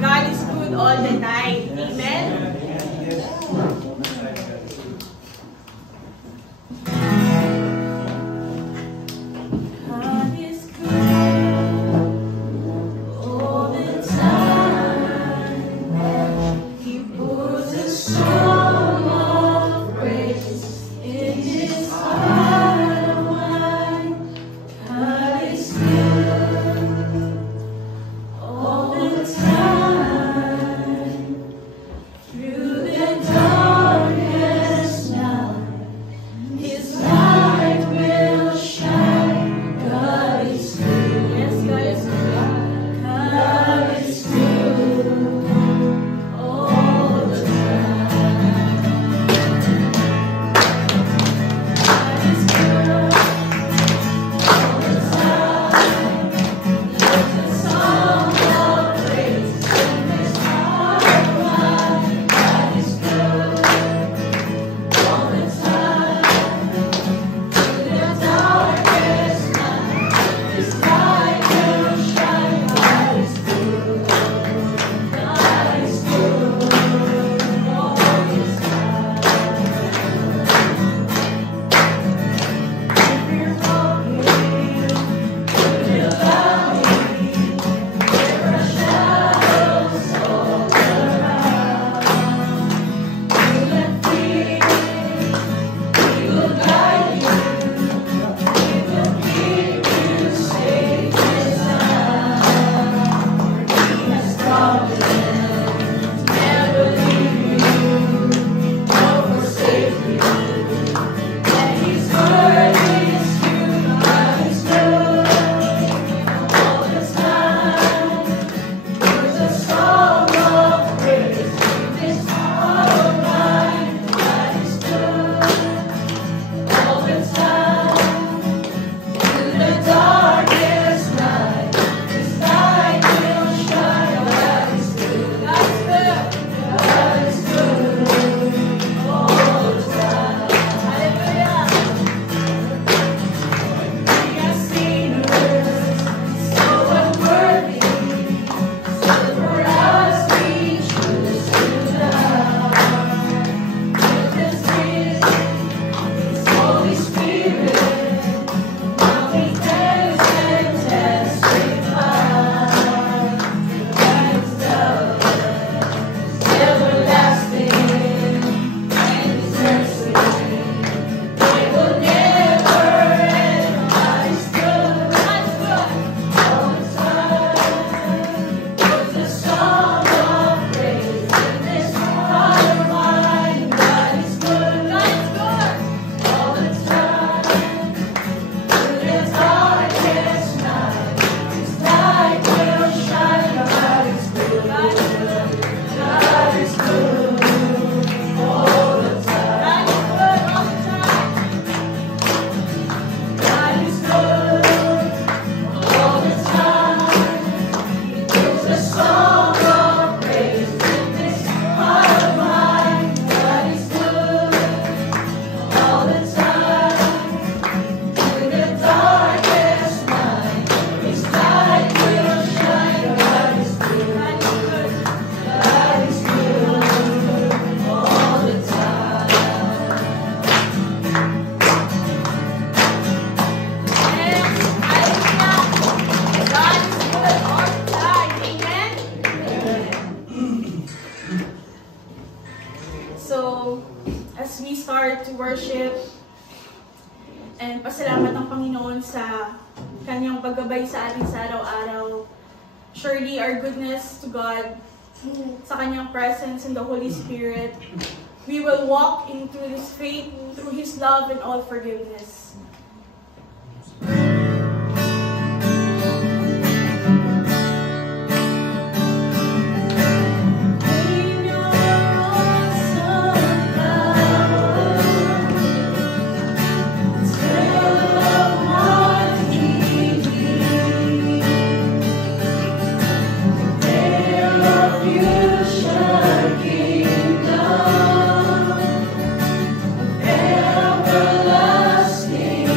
God is good all the time. Amen? And pasalamat ang Panginoon sa kanyang paggabay sa atin sa araw-araw. Surely our goodness to God, sa kanyang presence in the Holy Spirit, we will walk into this faith through His love and all forgiveness. Everlasting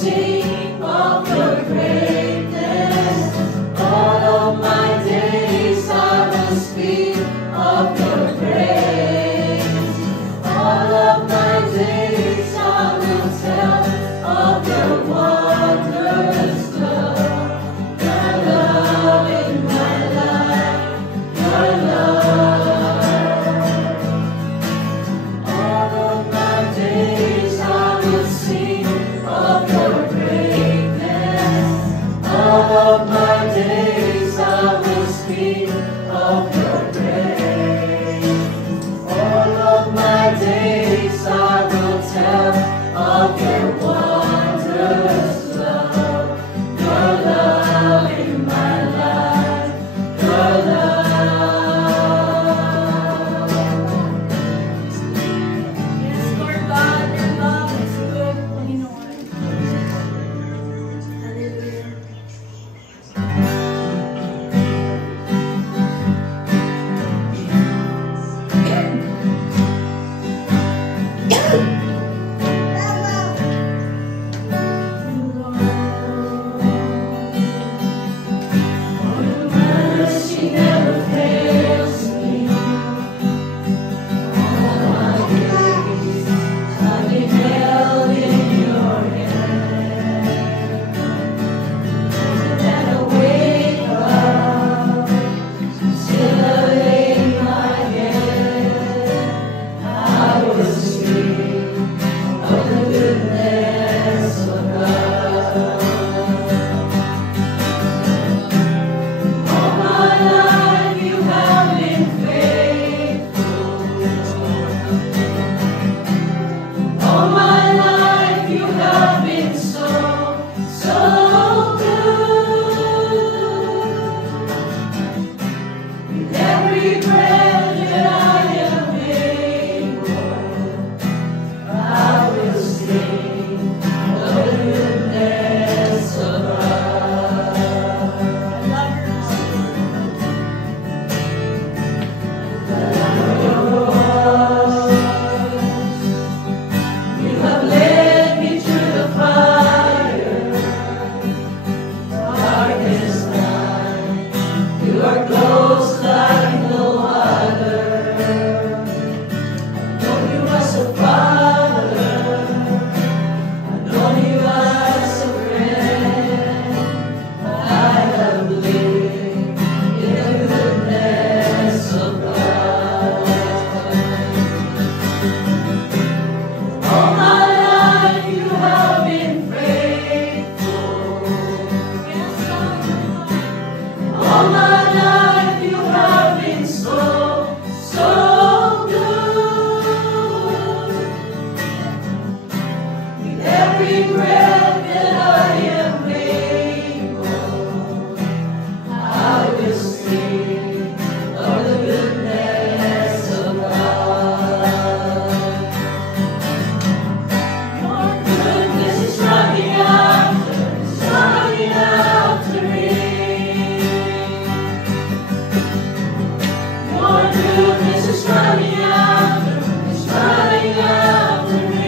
sing of your greatness. All of my days I will speak of your grace. All of my days I will tell of your wondrous love. Your love in my life, your love. All of my days I will sing of your greatness. All of my days I will speak of your grace. All of my days I will tell of your wondrous love. Your love in my life, your love. Yes, Lord God, your love is good, Panginoon. Hallelujah. Mercy never fails me. All my days I've been held in your hand. And I wake up, still I lay my head. I will speak of the goodness of God. All my life you have been faithful. All my life you have been so, so good. With every breath that I am able, I will sing of the goodness of God. I love your You have led me through the fire, darkest night. You are close like no other. I know you as a father. I know you as a friend. I have lived in the goodness of God. All my life you have been faithful. All my life you have been so, so good. With every breath that I am able, I will sing of the goodness of God. Your goodness is running after me. Your goodness is running after me.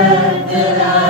glad that I